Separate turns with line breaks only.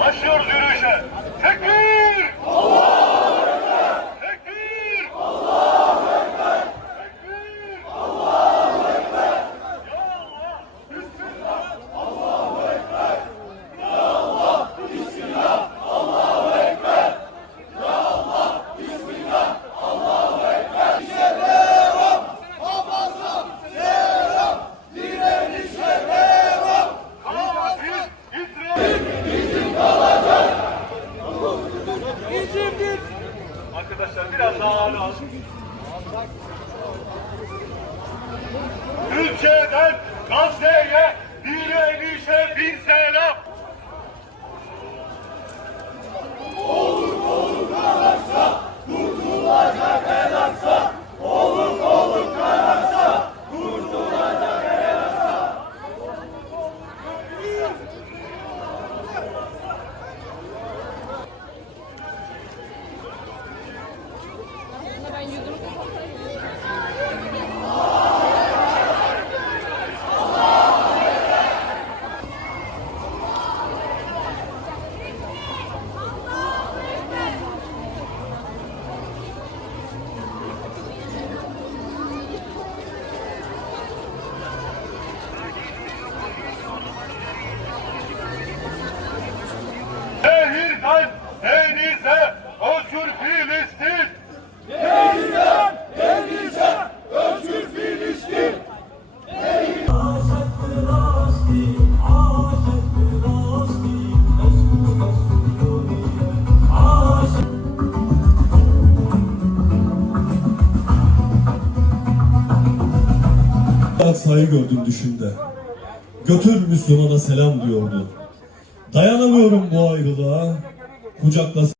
Başlıyoruz yürüyüşe. Tek arkadaşlar. Biraz daha ağır alın. Gelirse özgür Filistin! Gelirse, gelirse özgür Filistin! saygı gördüm düşünde. Götür Müslümana selam diyordu. Dayanamıyorum bu ayrılığa. Kucakla